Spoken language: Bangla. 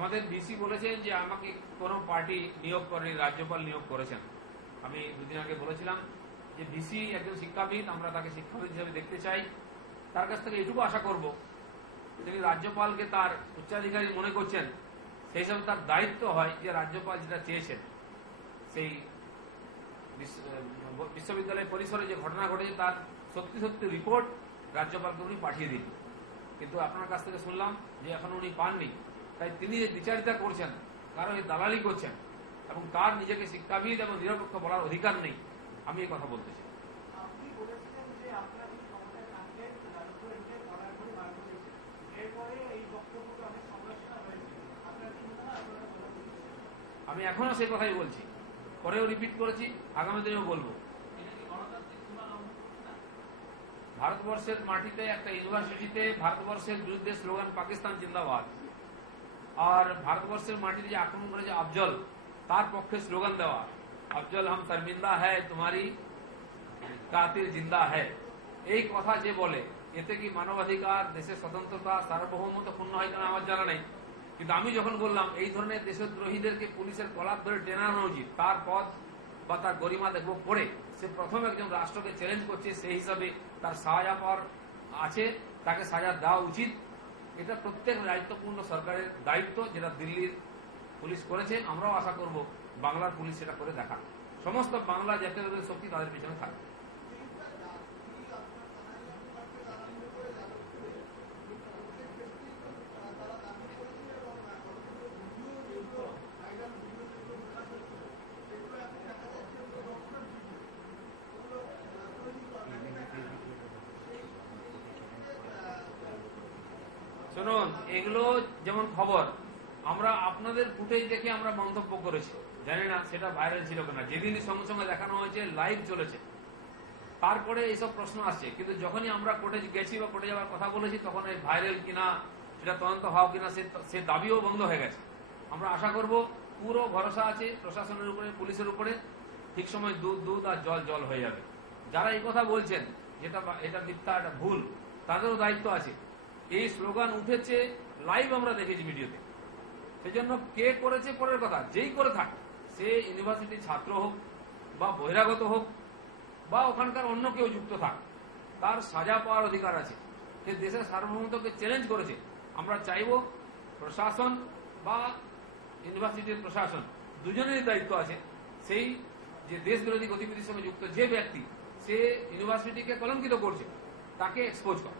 আমাদের ডিসি বলেছেন যে আমাকে কোনো পার্টি নিয়োগ করেনি, রাজ্যপাল নিয়োগ করেছেন। আমি দুদিন আগে বলেছিলাম যে ডিসি একজন শিক্ষাবিদ, আমরা তাকে শিক্ষাবিদ হিসেবে দেখতে চাই। তার কাছ থেকে এটুকু আশা করব, তিনি রাজ্যপালকে তার উচ্চাধিকারী মনে করছেন, সেই হিসাবে তার দায়িত্ব হয় যে রাজ্যপাল যেটা চেয়েছেন সেই বিশ্ববিদ্যালয় পরিসরে যে ঘটনা ঘটেছে তার সত্যি সত্যি রিপোর্ট রাজ্যপালকে উনি পাঠিয়ে দিন। কিন্তু আপনার কাছ থেকে শুনলাম যে এখন উনি পাননি, তাই তিনি যে বিচারিতা করছেন, কারো এই দালালি করছেন এবং তার নিজেকে শিক্ষাবিদ এবং নিরপেক্ষ বলার অধিকার নেই, আমি এই কথা বলতে চাই। আমি এখনো সেই কথাই বলছি, পরেও রিপিট করেছি, আগামী দিনেও বলবো। ভারতবর্ষের মাটিতে একটা ইউনিভার্সিটিতে ভারতবর্ষের বিরুদ্ধে স্লোগান পাকিস্তান জিন্দাবাদ, আর ভারতবর্ষের মাটিতে যে আক্রমণ করেছে আফজল, তার পক্ষে স্লোগান দেওয়া আফজল হাম শর্মিন্দা হ্যায় তোমারি কাতিল জিন্দা হ্যায়, এই কথা যে বলে, এতে কি মানবাধিকার, দেশের স্বতন্ত্রতা, সার্বভৌমত্ব ক্ষুণ্ণ হয় কিনা আমার জানা নেই। কিন্তু আমি যখন বললাম এই ধরনের দেশদ্রোহীদেরকে পুলিশের কলার ধরে টেনানো উচিত, তার পদ বা তার গরিমা দেখবো পড়ে, সে প্রথম একজন রাষ্ট্রকে চ্যালেঞ্জ করছে, সেই হিসাবে তার সাজা পাওয়ার আছে, তাকে সাজা দেওয়া উচিত। এটা প্রত্যেক দায়িত্বপূর্ণ সরকারের দায়িত্ব, যেটা দিল্লির পুলিশ করেছে। আমরাও আশা করব বাংলার পুলিশ সেটা করে দেখা, সমস্ত বাংলা জাতীয়তাবাদী শক্তি তাদের পিছনে থাকবে। শুনুন, এগুলো যেমন খবর, আমরা আপনাদের ফুটেজ দেখে আমরা মন্তব্য করেছি, জানি না সেটা ভাইরাল ছিল কিনা। যেদিনই সঙ্গে সঙ্গে দেখানো হয়েছে, লাইভ চলেছে, তারপরে এইসব প্রশ্ন আসছে। কিন্তু যখনই আমরা কোর্টে গেছি বা কোর্টে যাওয়ার কথা বলেছি, তখন এই ভাইরাল কিনা, সেটা তদন্ত হওয়া কিনা, সে দাবিও বন্ধ হয়ে গেছে। আমরা আশা করব, পুরো ভরসা আছে প্রশাসনের উপরে, পুলিশের উপরে, ঠিক সময় দুধ দুধ আর জল জল হয়ে যাবে। যারা এই কথা বলছেন এটা মিথ্যা, এটা ভুল, তাদেরও দায়িত্ব আছে। এই স্লোগান উঠেছে, লাইভ আমরা দেখেছি ভিডিওতে। সেজন্য কে করেছে পরের কথা, যেই করে থাক, সে ইউনিভার্সিটির ছাত্র হোক বা বহিরাগত হোক বা ওখানকার অন্য কেউ যুক্ত থাক, তার সাজা পাওয়ার অধিকার আছে। সে দেশের সার্বভৌমত্বকে চ্যালেঞ্জ করেছে। আমরা চাইব প্রশাসন বা ইউনিভার্সিটির প্রশাসন দুজনেরই দায়িত্ব আছে, সেই যে দেশ বিরোধী গতিবিধির সঙ্গে যুক্ত যে ব্যক্তি, সে ইউনিভার্সিটিকে কলঙ্কিত করছে, তাকে এক্সপোজ করা।